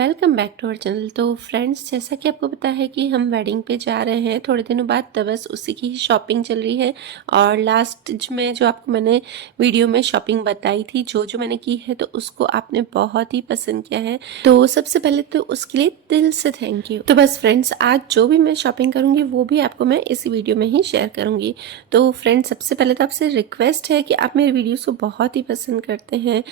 Welcome back to our channel. तो friends, जैसा कि आपको पता है कि हम वेडिंग पे जा रहे हैं थोड़े दिनों बाद, तो बस उसी की ही शॉपिंग चल रही है। और लास्ट में जो आपको मैंने वीडियो में शॉपिंग बताई थी, जो मैंने की है, तो उसको आपने बहुत ही पसंद किया है। तो सबसे पहले तो उसके लिए दिल से थैंक यू। तो बस फ्रेंड्स, आज जो भी मैं शॉपिंग करूँगी वो भी आपको मैं इसी वीडियो में ही शेयर करूँगी। तो फ्रेंड्स, सबसे पहले तो आपसे रिक्वेस्ट है कि आप मेरे वीडियोज़ को बहुत ही पसंद करते हैं,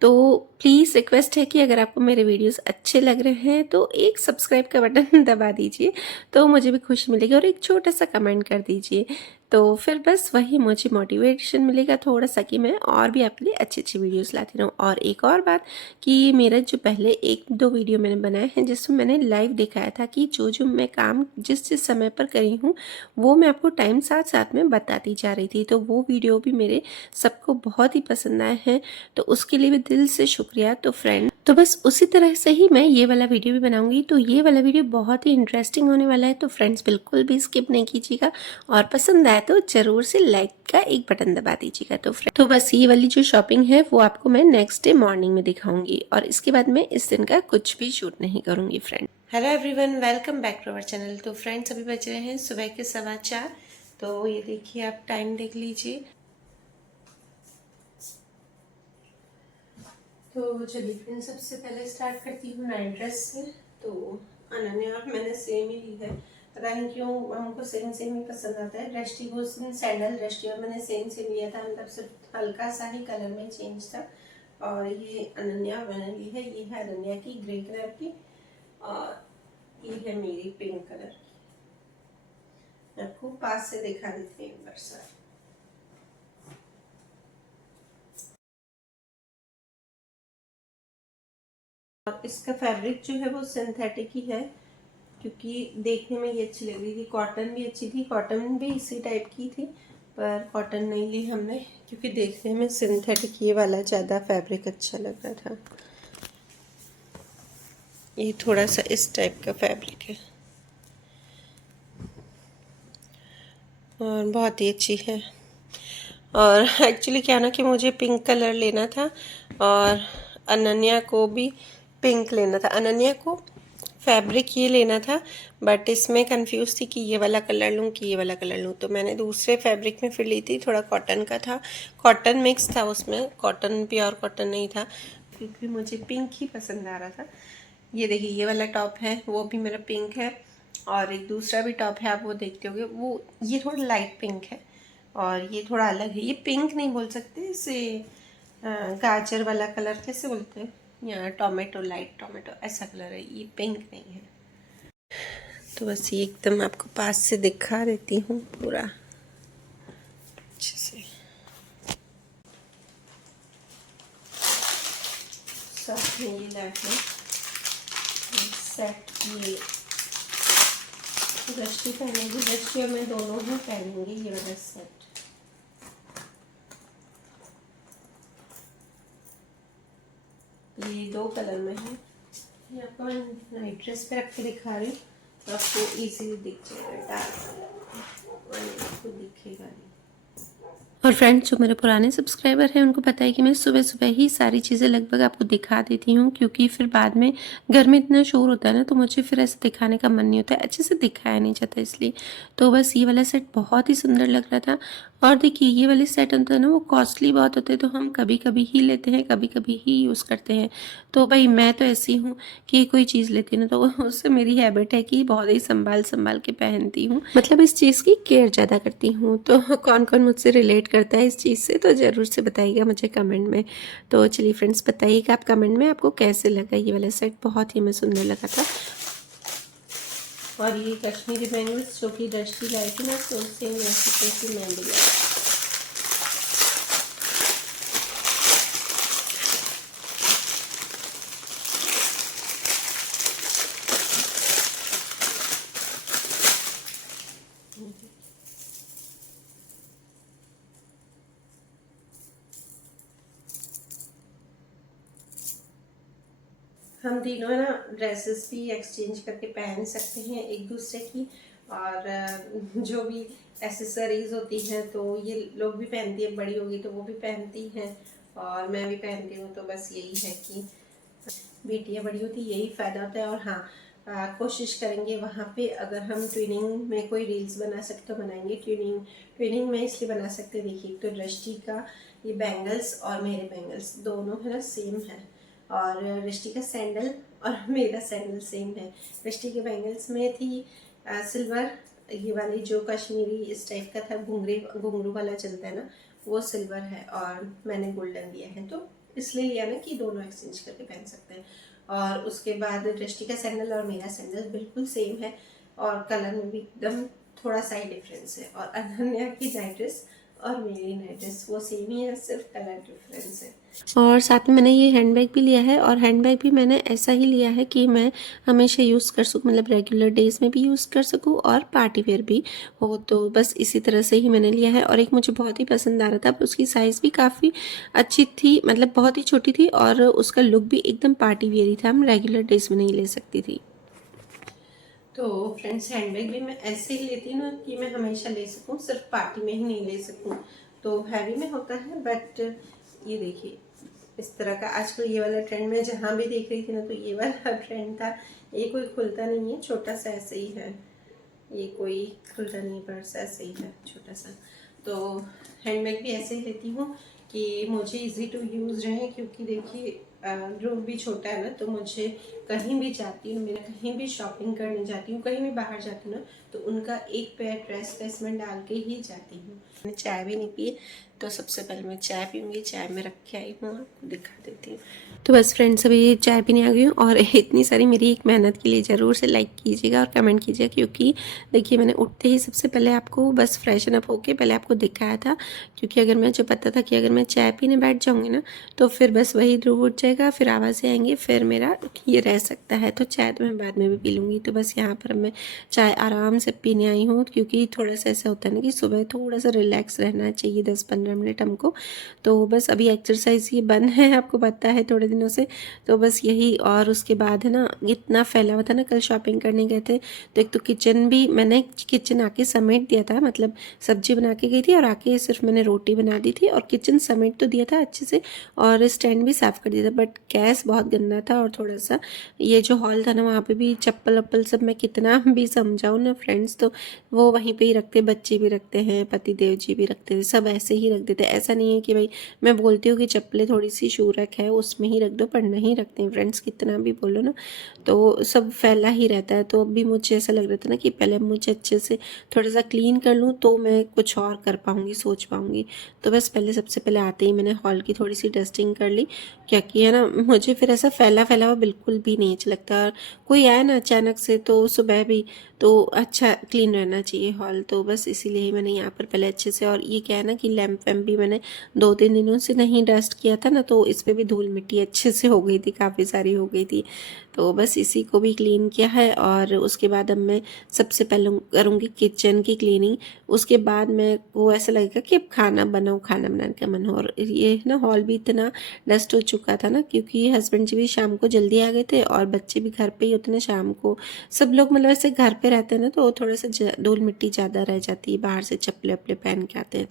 तो प्लीज़ रिक्वेस्ट है कि अगर आपको मेरे वीडियोस अच्छे लग रहे हैं तो एक सब्सक्राइब का बटन दबा दीजिए, तो मुझे भी खुशी मिलेगी, और एक छोटा सा कमेंट कर दीजिए। तो फिर बस वही मुझे मोटिवेशन मिलेगा थोड़ा सा कि मैं और भी आपके लिए अच्छी अच्छी वीडियोस लाती रहूँ। और एक और बात कि मेरा जो पहले 1-2 वीडियो मैंने बनाए हैं जिसमें मैंने लाइव दिखाया था कि जो मैं काम जिस समय पर करी हूँ वो मैं आपको टाइम साथ साथ में बताती जा रही थी, तो वो वीडियो भी मेरे सबको बहुत ही पसंद आए हैं, तो उसके लिए भी दिल से शुक्रिया। तो फ्रेंड, तो बस उसी तरह से ही मैं ये वाला वीडियो भी बनाऊंगी, तो ये वाला वीडियो बहुत ही इंटरेस्टिंग होने वाला है। तो फ्रेंड्स, बिल्कुल भी स्किप नहीं कीजिएगा, और पसंद आए तो जरूर से लाइक का एक बटन दबा दीजिएगा। तो बस ये वाली जो शॉपिंग है वो आपको मैं नेक्स्ट डे मॉर्निंग में दिखाऊंगी, और इसके बाद मैं इस दिन का कुछ भी शूट नहीं करूंगी। Friend, hello everyone, welcome back to our channel. तो फ्रेंड्स, अभी बज रहे हैं सुबह के 4:15। तो ये देखिए, आप टाइम देख लीजिए। तो चलिए फ्रेंड्स, सबसे पहले स्टार्ट करती हूँ नाइट ड्रेस से। तो अनन्या और मैंने सेम ही ली है, पता नहीं क्यों हमको सेम सेम ही पसंद आता है। दृष्टि को सैंडल, दृष्टि और मैंने सेम सेम लिया था, मतलब सिर्फ हल्का सा ही कलर में चेंज था। और ये अनन्या मैंने ली है, ये है अनन्या की ग्रे कलर की, और ये है मेरी पिंक कलर की। आपको पास से दिखा देते हैं एक बार सर। और इसका फैब्रिक जो है वो सिंथेटिक ही है, क्योंकि देखने में ये अच्छी लग रही थी। कॉटन भी अच्छी थी, कॉटन भी इसी टाइप की थी, पर कॉटन नहीं ली हमने क्योंकि देखने में सिंथेटिक ये वाला ज़्यादा फैब्रिक अच्छा लग रहा था। ये थोड़ा सा इस टाइप का फैब्रिक है और बहुत ही अच्छी है। और एक्चुअली क्या ना कि मुझे पिंक कलर लेना था, और अनन्या को भी पिंक लेना था। अनन्या को फैब्रिक ये लेना था, बट इसमें कंफ्यूज थी कि ये वाला कलर लूँ कि ये वाला कलर लूँ, तो मैंने दूसरे फैब्रिक में फिर ली थी। थोड़ा कॉटन का था, कॉटन मिक्स था उसमें, कॉटन प्योर कॉटन नहीं था, क्योंकि मुझे पिंक ही पसंद आ रहा था। ये देखिए, ये वाला टॉप है वो भी मेरा पिंक है, और एक दूसरा भी टॉप है, आप वो देखते होगे, वो ये थोड़ा लाइट पिंक है, और ये थोड़ा अलग है। ये पिंक नहीं बोल सकते इसे, गाजर वाला कलर कैसे बोलते हैं, या टोमेटो, लाइट टोमेटो ऐसा कलर है, ये पिंक नहीं है। तो बस ये एकदम आपको पास से दिखा देती हूँ पूरा अच्छे से। साथ में ये लैप है सेट, ये दृष्टि पहनेगी, दृष्टि और मैं दोनों ही पहनेंगे ये वाला सेट। ये 2 कलर में है, ये आपको मैं नाइट ड्रेस पे रख के दिखा रही हूँ, तो आपको इजीली दिख जाएगा, डार्क और आपको दिखेगा नहीं। और फ्रेंड्स, जो मेरे पुराने सब्सक्राइबर हैं उनको पता है कि मैं सुबह सुबह ही सारी चीज़ें लगभग आपको दिखा देती हूँ, क्योंकि फिर बाद में घर में इतना शोर होता है ना, तो मुझे फिर ऐसे दिखाने का मन नहीं होता है, अच्छे से दिखाया नहीं जाता इसलिए। तो बस ये वाला सेट बहुत ही सुंदर लग रहा था। और देखिए, ये वाले सेट होते हैं ना, वो कॉस्टली बहुत होते हैं, तो हम कभी कभी ही लेते हैं, कभी कभी ही यूज़ करते हैं। तो भाई मैं तो ऐसी हूँ कि कोई चीज़ लेती हूँ ना, तो उससे मेरी हैबिट है कि बहुत ही संभाल संभाल के पहनती हूँ, मतलब इस चीज़ की केयर ज़्यादा करती हूँ। तो कौन कौन मुझसे रिलेट करता है इस चीज़ से, तो ज़रूर से बताइएगा मुझे कमेंट में। तो चलिए फ्रेंड्स, बताइएगा आप कमेंट में आपको कैसे लगा ये वाला सेट, बहुत ही हमें सुंदर लगा था। और ये कश्मीरी बैंगल्स जो कि दृष्टि लाई थी ना, तो सेम ऐसी मैं भी लाई। हम तीनों ना ड्रेसेस भी एक्सचेंज करके पहन सकते हैं एक दूसरे की, और जो भी एसेसरीज होती हैं तो ये लोग भी पहनती है, बड़ी होगी तो वो भी पहनती हैं और मैं भी पहनती हूँ। तो बस यही है कि बेटियाँ बड़ी होती यही फ़ायदा होता है। और हाँ, कोशिश करेंगे वहाँ पे अगर हम ट्विनिंग में कोई रील्स बना सकते तो बनाएंगे। ट्विनिंग में इसलिए बना सकते, देखिए तो दृष्टि का ये बैंगल्स और मेरे बैंगल्स दोनों है ना सेम है, और दृष्टि का सैंडल और मेरा सैंडल सेम है। दृष्टि के बैंगल्स में थी सिल्वर, ये वाली जो कश्मीरी इस टाइप का था, घुंघरू वाला चलता है ना, वो सिल्वर है, और मैंने गोल्डन लिया है, तो इसलिए लिया ना कि दोनों एक्सचेंज करके पहन सकते हैं। और उसके बाद दृष्टि का सैंडल और मेरा सैंडल बिल्कुल सेम है, और कलर में भी एकदम थोड़ा सा ही डिफरेंस है। और अनन्या की नाइट ड्रेस और मेरी नाइट ड्रेस वो सेम ही है, सिर्फ कलर डिफरेंस है। और साथ में मैंने ये हैंडबैग भी लिया है, और हैंडबैग भी मैंने ऐसा ही लिया है कि मैं हमेशा यूज़ कर सकूँ, मतलब रेगुलर डेज में भी यूज़ कर सकूँ और पार्टी वेयर भी हो, तो बस इसी तरह से ही मैंने लिया है। और एक मुझे बहुत ही पसंद आ रहा था, उसकी साइज़ भी काफ़ी अच्छी थी, मतलब बहुत ही छोटी थी, और उसका लुक भी एकदम पार्टी वेयर ही था, हम रेगुलर डेज में नहीं ले सकती थी। तो फ्रेंड्स, हैंडबैग भी मैं ऐसे ही लेती हूँ ना कि मैं हमेशा ले सकूँ, सिर्फ पार्टी में ही नहीं ले सकूँ। तो हैवी में होता है, बट ये देखिए इस तरह का आजकल ये वाला ट्रेंड में जहाँ भी देख रही थी ना, तो ये वाला ट्रेंड था। ये कोई खुलता नहीं है, छोटा सा ऐसे ही है, ये कोई खुलता नहीं, पर्स ऐसे ही है छोटा सा। तो हैंडबैग भी ऐसे ही लेती हूँ कि मुझे इजी टू यूज़ रहे, क्योंकि देखिए रूम भी छोटा है ना, तो मुझे कहीं भी जाती हूँ, मेरा कहीं भी शॉपिंग करने जाती हूँ, कहीं भी बाहर जाती हूँ ना, तो उनका एक पेयर ड्रेस का इसमें डाल के ही जाती हूँ। मैंने चाय भी नहीं पी, तो सबसे पहले मैं चाय पीऊँगी। चाय में रख के आई हूँ, आपको दिखा देती हूँ। तो बस फ्रेंड्स, अभी चाय पीने आ गई हूँ, और इतनी सारी मेरी एक मेहनत के लिए ज़रूर से लाइक कीजिएगा और कमेंट कीजिएगा, क्योंकि देखिए मैंने उठते ही सबसे पहले आपको बस फ्रेशन अप होके पहले आपको दिखाया था, क्योंकि अगर मुझे पता था कि अगर मैं चाय पीने बैठ जाऊँगी ना, तो फिर बस वही ध्रुव उठ जाएगा, फिर आवाज़ें आएंगी, फिर मेरा ये रह सकता है। तो चाय तो मैं बाद में भी पी लूँगी। तो बस यहाँ पर मैं चाय आराम से पीने आई हूँ, क्योंकि थोड़ा सा ऐसा होता है ना कि सुबह थोड़ा सा रिलैक्स रहना चाहिए 10-15 मिनट हमको। तो बस अभी एक्सरसाइज ये बंद है, आपको पता है थोड़े दिनों से, तो बस यही। और उसके बाद है ना, इतना फैला हुआ था ना, कल शॉपिंग करने गए थे, तो एक तो किचन भी मैंने किचन आके समेट दिया था, मतलब सब्जी बना के गई थी और आके सिर्फ मैंने रोटी बना दी थी, और किचन समेट तो दिया था अच्छे से, और स्टैंड भी साफ़ कर दिया था, बट गैस बहुत गंदा था। और थोड़ा सा ये जो हॉल था ना, वहाँ पे भी चप्पल वप्पल सब, मैं कितना भी समझाऊँ ना फ्रेंड्स, तो वो वहीं पे ही रखते, बच्चे भी रखते हैं, पति देव जी भी रखते थे, सब ऐसे ही रख देते। ऐसा नहीं है कि भाई मैं बोलती हूँ कि चप्पलें थोड़ी सी शू रख है उसमें ही रख दो, पर नहीं रखते हैं फ्रेंड्स, कितना भी बोलो ना, तो सब फैला ही रहता है। तो अभी मुझे ऐसा लग रहा था ना कि पहले मुझे अच्छे से थोड़ा सा क्लीन कर लूँ, तो मैं कुछ और कर पाऊँगी, सोच पाऊँगी। तो बस पहले सबसे पहले आते ही मैंने हॉल की थोड़ी सी डस्टिंग कर ली, क्या किया ना, मुझे फिर ऐसा फैला फैला हुआ बिल्कुल भी नहीं अच्छा लगता। और कोई आए ना अचानक से, तो सुबह भी तो अच्छा क्लीन रहना चाहिए हॉल, तो बस इसीलिए ही मैंने यहाँ पर पहले अच्छे से। और ये क्या है ना कि लैम्प वैम्प भी मैंने 2-3 दिनों से नहीं डस्ट किया था ना, तो इस पर भी धूल मिट्टी अच्छे से हो गई थी, काफ़ी सारी हो गई थी, तो बस इसी को भी क्लीन किया है। और उसके बाद अब मैं सबसे पहले करूँगी किचन की क्लीनिंग, उसके बाद मैं वो ऐसा लगेगा कि अब खाना बनाऊँ, खाना बनाने का मन हो। और ये ना हॉल भी इतना डस्ट हो चुका था ना, क्योंकि हस्बैंड जी भी शाम को जल्दी आ गए थे, और बच्चे भी घर पे ही होते ना शाम को, सब लोग मतलब ऐसे घर पे रहते हैं ना, तो थोड़ा सा धूल मिट्टी ज़्यादा रह जाती है, बाहर से चप्पले वप्पले पहन के आते हैं,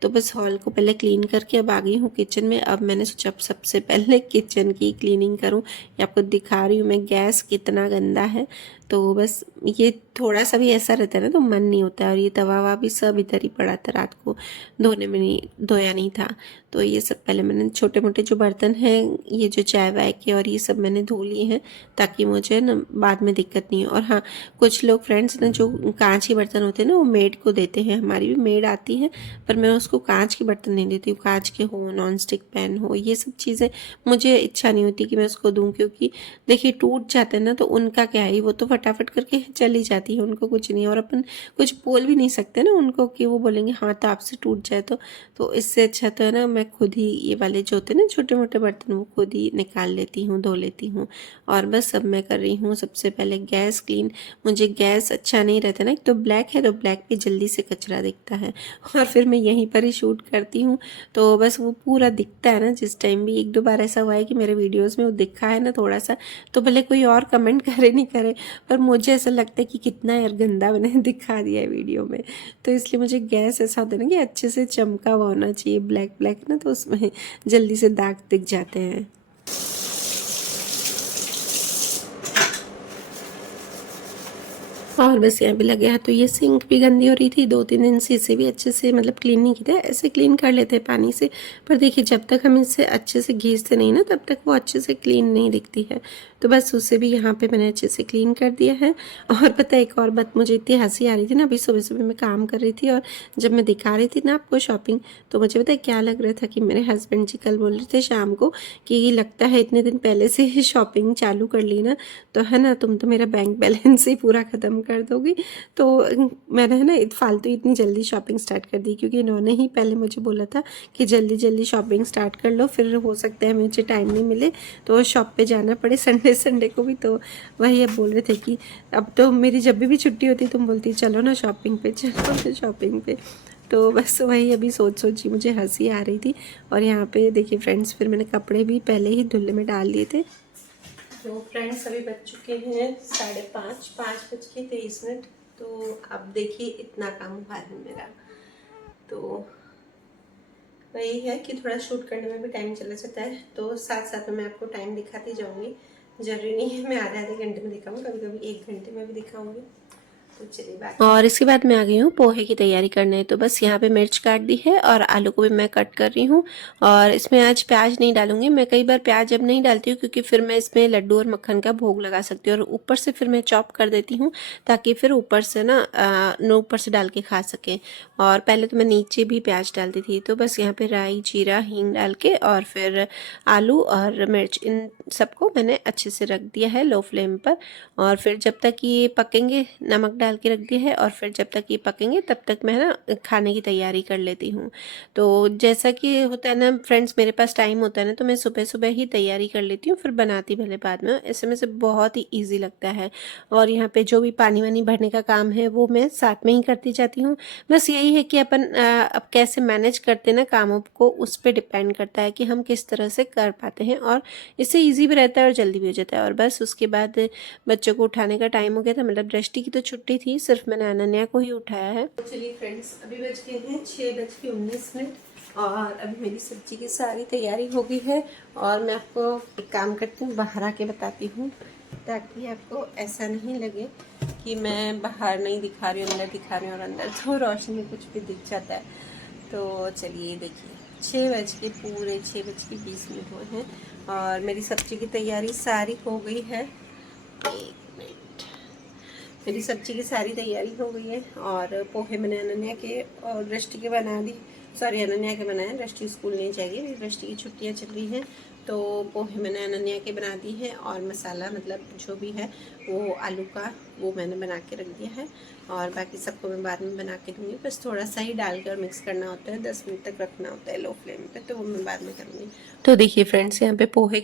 तो बस हॉल को पहले क्लीन करके अब आ गई हूँ किचन में। अब मैंने सोचा अब सबसे पहले किचन की क्लीनिंग करूँ। ये आपको दिखा रही हूँ मैं, गैस कितना गंदा है, तो बस ये थोड़ा सा भी ऐसा रहता है ना, तो मन नहीं होता है। और ये तवा ववा भी सब इधर ही पड़ा था, रात को धोने में नहीं धोया नहीं था, तो ये सब पहले मैंने छोटे मोटे जो बर्तन हैं, ये जो चाय वाय के और ये सब मैंने धो लिए हैं, ताकि मुझे ना बाद में दिक्कत नहीं हो। और हाँ, कुछ लोग फ्रेंड्स ना जो कांच के बर्तन होते हैं ना, वो मेड को देते हैं, हमारी भी मेड आती है, पर मैं उसको कांच के बर्तन नहीं देती हूँ। कांच के हो, नॉन स्टिक पैन हो, ये सब चीज़ें मुझे इच्छा नहीं होती कि मैं उसको दूँ, क्योंकि देखिए टूट जाते हैं ना, तो उनका क्या है, वो तो फटाफट करके चली जाती है, उनको कुछ नहीं है, और अपन कुछ बोल भी नहीं सकते ना उनको कि वो बोलेंगे हाँ तो आपसे टूट जाए, तो इससे अच्छा तो है ना, मैं खुद ही ये वाले जो होते हैं ना छोटे मोटे बर्तन, वो खुद ही निकाल लेती हूँ, धो लेती हूँ। और बस अब मैं कर रही हूँ सबसे पहले गैस क्लीन। मुझे गैस अच्छा नहीं रहता ना, एक तो ब्लैक है, तो ब्लैक पे जल्दी से कचरा दिखता है, और फिर मैं यहीं पर ही शूट करती हूँ, तो बस वो पूरा दिखता है ना। जिस टाइम भी 1-2 बार ऐसा हुआ है कि मेरे वीडियोज़ में वो दिखा है ना थोड़ा सा, तो भले कोई और कमेंट करे नहीं करे, पर मुझे ऐसा लगता है कि कितना यार गंदा मैंने दिखा दिया है वीडियो में। तो इसलिए मुझे गैस ऐसा होता है ना कि अच्छे से चमका हुआ होना चाहिए, ब्लैक ब्लैक ना, तो उसमें जल्दी से दाग दिख जाते हैं। और बस यहाँ पे लग गया। तो ये सिंक भी गंदी हो रही थी, 2-3 दिन से इसे भी अच्छे से मतलब क्लीन नहीं किया। ऐसे क्लीन कर लेते हैं पानी से, पर देखिए जब तक हम इसे अच्छे से घीसते नहीं ना तब तक वो अच्छे से क्लीन नहीं दिखती है। तो बस उसे भी यहाँ पे मैंने अच्छे से क्लीन कर दिया है। और पता है एक और बात, मुझे इतनी हंसी आ रही थी ना, अभी सुबह सुबह मैं काम कर रही थी और जब मैं दिखा रही थी ना आपको शॉपिंग, तो मुझे पता है क्या लग रहा था कि मेरे हस्बैंड जी कल बोल रहे थे शाम को कि लगता है इतने दिन पहले से ही शॉपिंग चालू कर ली ना, तो है ना तुम तो मेरा बैंक बैलेंस ही पूरा ख़त्म कर दोगी। तो मैंने है ना फालतू इतनी जल्दी शॉपिंग स्टार्ट कर दी, क्योंकि इन्होंने ही पहले मुझे बोला था कि जल्दी जल्दी शॉपिंग स्टार्ट कर लो, फिर हो सकता है मुझे टाइम नहीं मिले तो शॉप पे जाना पड़े संडे संडे को भी। तो वही अब बोल रहे थे कि अब तो मेरी जब भी छुट्टी होती तुम बोलती चलो ना शॉपिंग पे, चलो ना शॉपिंग पे। तो बस वही अभी सोच सोची मुझे हंसी आ रही थी। और यहाँ पे देखिए फ्रेंड्स, फिर मैंने कपड़े भी पहले ही धुलने में डाल दिए थे। तो फ्रेंड्स अभी बज चुके हैं 5:30, 5:23। तो अब देखिए इतना काम हुआ है मेरा। तो वही है कि थोड़ा शूट करने में भी टाइम चला जाता है, तो साथ साथ में मैं आपको टाइम दिखाती जाऊंगी। जरूरी नहीं है मैं आधे आधे घंटे में दिखाऊँ, कभी कभी 1 घंटे में भी दिखाऊंगी। तो चलिए बात। और इसके बाद मैं आ गई हूँ पोहे की तैयारी करने। तो बस यहाँ पे मिर्च काट दी है और आलू को भी मैं कट कर रही हूँ। और इसमें आज प्याज नहीं डालूंगी मैं, कई बार प्याज अब नहीं डालती हूँ क्योंकि फिर मैं इसमें लड्डू और मक्खन का भोग लगा सकती हूँ, और ऊपर से फिर मैं चॉप कर देती हूँ ताकि फिर ऊपर से ना ऊपर से डाल के खा सकें। और पहले तो मैं नीचे भी प्याज डालती थी। तो बस यहाँ पे राई जीरा हींग डाल के और फिर आलू और मिर्च इन सबको मैंने अच्छे से रख दिया है लो फ्लेम पर। और फिर जब तक ये पकेंगे नमक डाल के रख दिया है, और फिर जब तक ये पकेंगे तब तक मैं ना खाने की तैयारी कर लेती हूँ। तो जैसा कि होता है ना फ्रेंड्स, मेरे पास टाइम होता है ना तो मैं सुबह सुबह ही तैयारी कर लेती हूँ, फिर बनाती भले बाद में। ऐसे में से बहुत ही ईजी लगता है। और यहाँ पे जो भी पानी वानी भरने का काम है वो मैं साथ में ही करती जाती हूँ। बस यही है कि अपन अब कैसे मैनेज करते ना कामों को, उस पर डिपेंड करता है कि हम किस तरह से कर पाते हैं। और इससे ईजी भी रहता है और जल्दी भी हो जाता है। और बस उसके बाद बच्चों को उठाने का टाइम हो गया था, मतलब दृष्टि की तो छुट्टी थी, सिर्फ मैंने अनन्या को ही उठाया है। चलिए फ्रेंड्स अभी बज गए हैं 6:19 और अभी मेरी सब्जी की सारी तैयारी हो गई है। और मैं आपको एक काम करती हूँ, बाहर आके बताती हूँ ताकि आपको ऐसा नहीं लगे कि मैं बाहर नहीं दिखा रही हूँ अंदर दिखा रही हूँ, और अंदर तो रोशनी में कुछ भी दिख जाता है। तो चलिए देखिए 6:20 हुए हैं और मेरी सब्जी की तैयारी सारी हो गई है। 1 मिनट, मेरी सब्जी की सारी तैयारी हो गई है। और पोहे मैंने अनन्या के और दृष्टि के बना दी, सॉरी अनन्या के बनाए, दृष्टि स्कूल नहीं जाएगी, मेरी दृष्टि की छुट्टियाँ चल रही हैं। तो पोहे मैंने अनन्या के बना दी है, और मसाला मतलब जो भी है वो आलू का वो मैंने बना के रख दिया है। और बाकी सबको मैं बाद में बना के दूँगी, बस थोड़ा सा ही डाल कर मिक्स करना होता है, 10 मिनट तक रखना होता है लो फ्लेम पे, तो वो मैं बाद में करूँगी। तो देखिए फ्रेंड्स यहाँ पे पोहे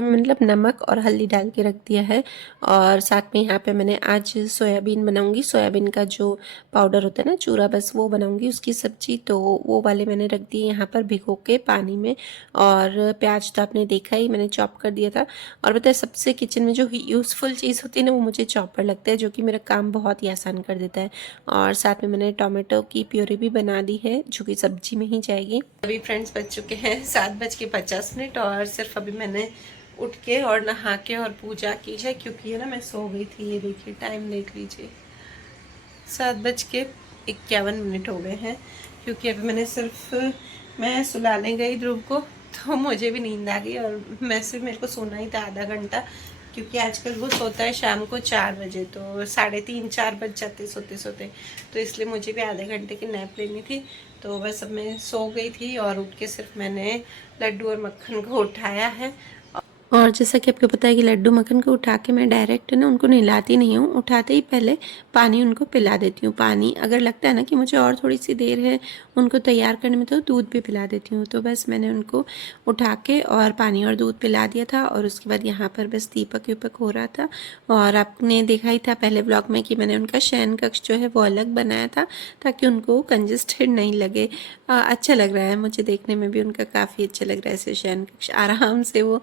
में मतलब नमक और हल्दी डाल के रख दिया है। और साथ में यहाँ पे मैंने आज सोयाबीन बनाऊँगी, सोयाबीन का जो पाउडर होता है ना चूरा, बस वो बनाऊँगी उसकी सब्जी। तो वो वाले मैंने रख दिए यहाँ पर भिगो के पानी में। और प्याज तो आपने देखा ही मैंने चॉप कर दिया था। और बताए सबसे किचन में जो यूज़फुल चीज़ होती है ना वो मुझे चॉपर लगता है, जो कि मेरा काम बहुत ही आसान कर देता है। और साथ में मैंने टोमेटो की प्योरी भी बना दी है जो कि सब्जी में ही जाएगी। अभी फ्रेंड्स बज चुके हैं 7:50 और सिर्फ अभी मैंने उठ के और नहा के और पूजा की है, क्योंकि है ना मैं सो गई थी। ये देखिए टाइम देख लीजिए 7:51 हो गए हैं, क्योंकि अभी मैंने सिर्फ मैं सुलाने गई ध्रुव को तो मुझे भी नींद आ गई। और मेरे को सोना ही था आधा घंटा, क्योंकि आजकल वो सोता है शाम को 4 बजे, तो 3:30-4 बज जाते सोते सोते, तो इसलिए मुझे भी आधे घंटे की नैप लेनी थी। तो बस अब मैं सो गई थी और उठ के सिर्फ मैंने लड्डू और मक्खन को उठाया है। और जैसा कि आपको पता है कि लड्डू मक्खन को उठा के मैं डायरेक्ट ना उनको नहलाती नहीं हूँ, उठाते ही पहले पानी उनको पिला देती हूँ। पानी अगर लगता है ना कि मुझे और थोड़ी सी देर है उनको तैयार करने में, तो दूध भी पिला देती हूँ। तो बस मैंने उनको उठा के और पानी और दूध पिला दिया था। और उसके बाद यहाँ पर बस दीपक वीपक हो रहा था। और आपने देखा ही था पहले ब्लॉग में कि मैंने उनका शयन कक्ष जो है वो अलग बनाया था, ताकि उनको कंजस्टेड नहीं लगे। अच्छा लग रहा है मुझे देखने में भी, उनका काफ़ी अच्छा लग रहा है ऐसे शयन कक्ष, आराम से वो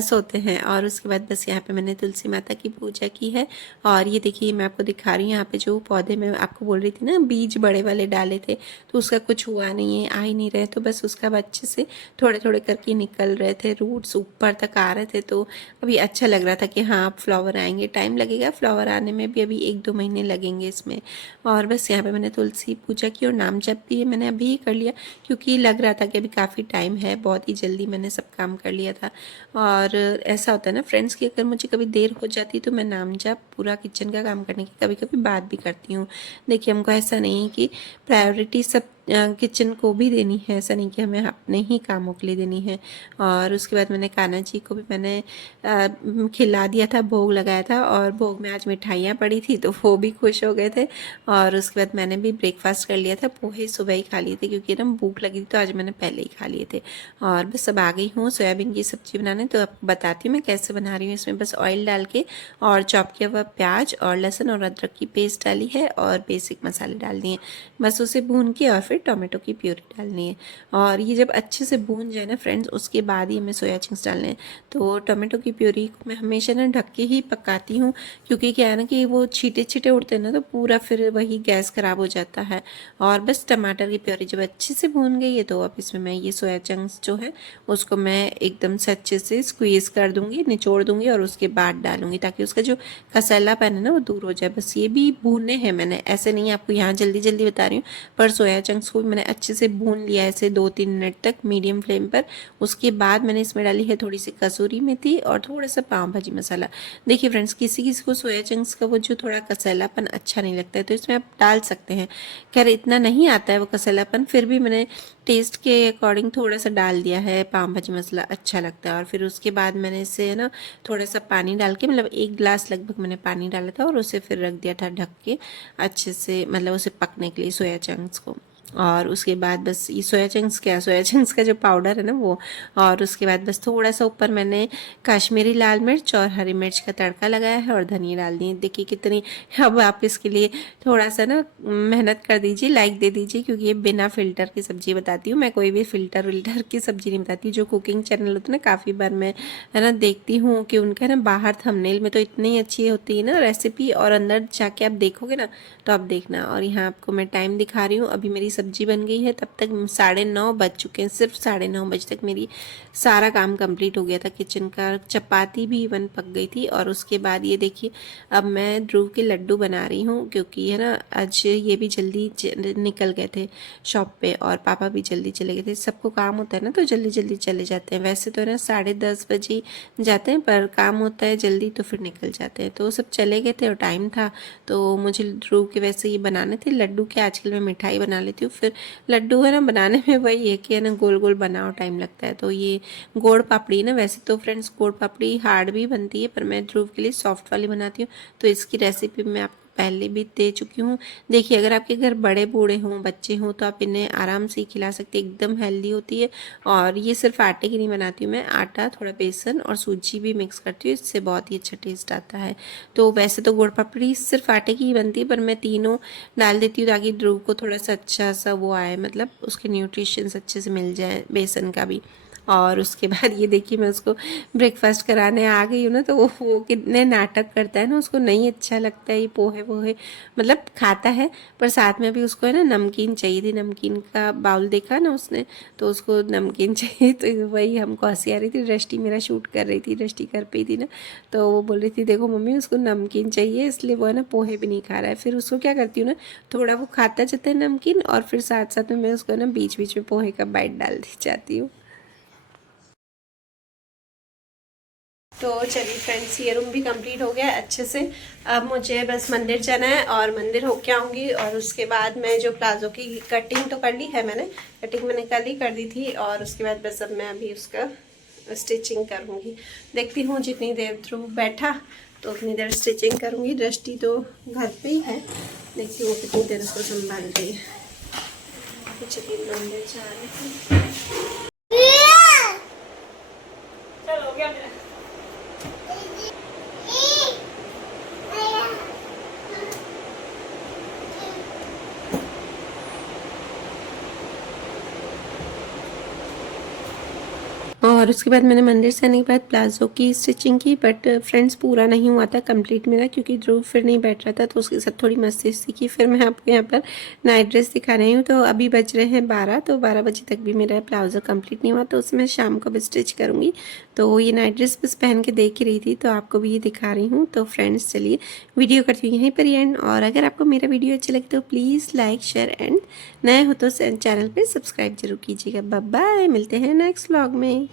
सोते हैं। और उसके बाद बस यहाँ पे मैंने तुलसी माता की पूजा की है। और ये देखिए मैं आपको दिखा रही हूँ यहाँ पे जो पौधे मैं आपको बोल रही थी ना, बीज बड़े वाले डाले थे, तो उसका कुछ हुआ नहीं है, आ ही नहीं रहे, तो बस उसका अच्छे से थोड़े थोड़े करके निकल रहे थे, रूट्स ऊपर तक आ रहे थे। तो अभी अच्छा लग रहा था कि हाँ अब फ्लावर आएंगे, टाइम लगेगा फ्लावर आने में भी, अभी 1-2 महीने लगेंगे इसमें। और बस यहाँ पे मैंने तुलसी पूजा की और नाम जप भी मैंने अभी ही कर लिया, क्योंकि लग रहा था कि अभी काफ़ी टाइम है, बहुत ही जल्दी मैंने सब काम कर लिया था। और ऐसा होता है ना फ्रेंड्स कि अगर मुझे कभी देर हो जाती तो मैं नाम जप पूरा किचन का काम करने की कभी कभी बात भी करती हूँ। देखिए हमको ऐसा नहीं है कि प्रायोरिटी सब किचन को भी देनी है, ऐसा नहीं कि हमें अपने ही कामों के लिए देनी है। और उसके बाद मैंने कान्हा जी को भी मैंने खिला दिया था, भोग लगाया था, और भोग में आज मिठाइयाँ पड़ी थी तो वो भी खुश हो गए थे। और उसके बाद मैंने भी ब्रेकफास्ट कर लिया था, पोहे सुबह ही खा लिए थे क्योंकि ना भूख लगी थी, तो आज मैंने पहले ही खा लिए थे। और बस अब आ गई हूँ सोयाबीन की सब्ज़ी बनाने, तो आपको बताती हूँ मैं कैसे बना रही हूँ। इसमें बस ऑयल डाल के और चॉप किया हुआ प्याज और लहसुन और अदरक की पेस्ट डाली है और बेसिक मसाले डाल दिए, बस उसे भून के और फिर टोमेटो की प्यूरी डालनी है। और ये जब अच्छे से भून जाए ना फ्रेंड्स, उसके बाद ही हमें सोया चंक्स डालने हैं। तो टोमेटो की प्यूरी को मैं हमेशा ना ढक के ही पकाती हूँ, क्योंकि क्या है ना कि वो छींटे छींटे उड़ते हैं ना, तो पूरा फिर वही गैस ख़राब हो जाता है। और बस टमाटर की प्यूरी जब अच्छे से भून गई है तो अब इसमें मैं ये सोया चंक्स जो है उसको मैं एकदम से अच्छे से स्क्वीज़ कर दूँगी, निचोड़ दूँगी और उसके बाद डालूँगी, ताकि उसका जो कसालापन है ना वो दूर हो जाए। बस ये भी भूनने हैं मैंने, ऐसे नहीं आपको यहाँ जल्दी जल्दी बता रही हूँ, पर सोया चंक्स को भी मैंने अच्छे से भून लिया ऐसे 2-3 मिनट तक मीडियम फ्लेम पर। उसके बाद मैंने इसमें डाली है थोड़ी सी कसूरी मेथी और थोड़ा सा पाव भाजी मसाला। देखिए फ्रेंड्स, किसी किसी को सोया चंक्स का वो जो थोड़ा कसालापन अच्छा नहीं लगता है, तो इसमें आप डाल सकते हैं। खैर इतना नहीं आता है वो कसालापन, फिर भी मैंने टेस्ट के अकॉर्डिंग थोड़ा सा डाल दिया है, पाव भाजी मसाला अच्छा लगता है। और फिर उसके बाद मैंने इसे ना थोड़ा सा पानी डाल के, मतलब 1 गिलास लगभग मैंने पानी डाला था, और उसे फिर रख दिया था ढक के अच्छे से, मतलब उसे पकने के लिए सोया चंक्स को। और उसके बाद बस ये सोया चंक्स का जो पाउडर है ना वो, और उसके बाद बस थोड़ा सा ऊपर मैंने काश्मीरी लाल मिर्च और हरी मिर्च का तड़का लगाया है और धनिया डाल दी। देखिए कितनी, अब आप इसके लिए थोड़ा सा ना मेहनत कर दीजिए, लाइक दे दीजिए, क्योंकि ये बिना फ़िल्टर की सब्ज़ी बताती हूँ मैं, कोई भी फ़िल्टर विल्टर की सब्ज़ी नहीं बताती। जो कुकिंग चैनल होते हैं ना, काफ़ी बार मैं है ना देखती हूँ कि उनका ना बाहर थंबनेल में तो इतनी अच्छी होती है ना रेसिपी, और अंदर जाके आप देखोगे ना तो आप देखना। और यहाँ आपको मैं टाइम दिखा रही हूँ, अभी मेरी सब्जी बन गई है, तब तक 9:30 बज चुके हैं, सिर्फ 9:30 बजे तक मेरी सारा काम कंप्लीट हो गया था किचन का। चपाती भी इवन पक गई थी। और उसके बाद ये देखिए अब मैं ध्रुव के लड्डू बना रही हूँ, क्योंकि है ना आज ये भी जल्दी निकल गए थे शॉप पे, और पापा भी जल्दी चले गए थे। सबको काम होता है ना तो जल्दी जल्दी चले जाते हैं, वैसे तो है ना 10:30 बजे जाते हैं, पर काम होता है जल्दी तो फिर निकल जाते हैं। तो सब चले गए थे और टाइम था, तो मुझे ध्रुव के वैसे ये बनाने थे लड्डू के। आजकल मैं मिठाई बना लेती हूँ, फिर लड्डू है ना बनाने में वही है कि है ना गोल गोल बनाओ, टाइम लगता है। तो ये गोड़ पापड़ी ना, वैसे तो फ्रेंड्स गोड़ पापड़ी हार्ड भी बनती है, पर मैं ध्रुव के लिए सॉफ्ट वाली बनाती हूँ, तो इसकी रेसिपी मैं आपको पहले भी दे चुकी हूँ। देखिए अगर आपके घर बड़े बूढ़े हों, बच्चे हों, तो आप इन्हें आराम से खिला सकते हैं, एकदम हेल्दी होती है। और ये सिर्फ आटे की नहीं बनाती हूँ मैं, आटा थोड़ा बेसन और सूजी भी मिक्स करती हूँ, इससे बहुत ही अच्छा टेस्ट आता है। तो वैसे तो गुड़ पापड़ी सिर्फ आटे की ही बनती है, पर मैं तीनों डाल देती हूँ ताकि ध्रुव को थोड़ा सा अच्छा सा वो आए, मतलब उसके न्यूट्रिशंस अच्छे से मिल जाए, बेसन का भी। और उसके बाद ये देखिए मैं उसको ब्रेकफास्ट कराने आ गई हूँ ना, तो वो कितने नाटक करता है ना, उसको नहीं अच्छा लगता है ये पोहे वोहे, मतलब खाता है पर साथ में भी उसको है ना नमकीन चाहिए थी। नमकीन का बाउल देखा ना उसने, तो उसको नमकीन चाहिए, तो वही हमको हंसी आ रही थी। दृष्टि मेरा शूट कर रही थी, दृष्टि कर पे थी ना, तो वो बोल रही थी देखो मम्मी उसको नमकीन चाहिए, इसलिए वो है ना पोहे भी नहीं खा रहा है। फिर उसको क्या करती हूँ ना, थोड़ा वो खाता जाता है नमकीन, और फिर साथ साथ में मैं उसको ना बीच बीच में पोहे का बाइट डाल दी जाती हूँ। तो चलिए फ्रेंड्स, ये रूम भी कंप्लीट हो गया अच्छे से। अब मुझे बस मंदिर जाना है और मंदिर होके आऊँगी, और उसके बाद मैं जो प्लाजो की कटिंग तो कर ली है मैंने, कटिंग मैंने कल ही कर दी थी, और उसके बाद बस अब मैं अभी उसका स्टिचिंग करूँगी। देखती हूँ जितनी देर थ्रू बैठा तो उतनी देर स्टिचिंग करूँगी। दृष्टि तो घर पे ही है, देखती हूँ कितनी देर उसको संभाल रही है। तो चलिए मंदिर जा रहे हैं। चलो हो गया मेरा। और उसके बाद मैंने मंदिर से आने के बाद प्लाज़ो की स्टिचिंग की, बट फ्रेंड्स पूरा नहीं हुआ था कंप्लीट मेरा, क्योंकि ध्रुव फिर नहीं बैठ रहा था तो उसके साथ थोड़ी मस्ती की। फिर मैं आपको यहाँ पर नाइट ड्रेस दिखा रही हूँ। तो अभी बज रहे हैं 12, तो 12 बजे तक भी मेरा प्लाज़ो कंप्लीट नहीं हुआ, तो उसमें शाम को भी स्टिच करूँगी। तो ये नाइट ड्रेस बस पहन के देख ही रही थी, तो आपको भी ये दिखा रही हूँ। तो फ्रेंड्स चलिए वीडियो करती हूँ यहीं पर एंड। और अगर आपको मेरा वीडियो अच्छा लगे तो प्लीज़ लाइक शेयर एंड नए हो तो चैनल पर सब्सक्राइब जरूर कीजिएगा। बाय बाय, मिलते हैं नेक्स्ट व्लॉग में।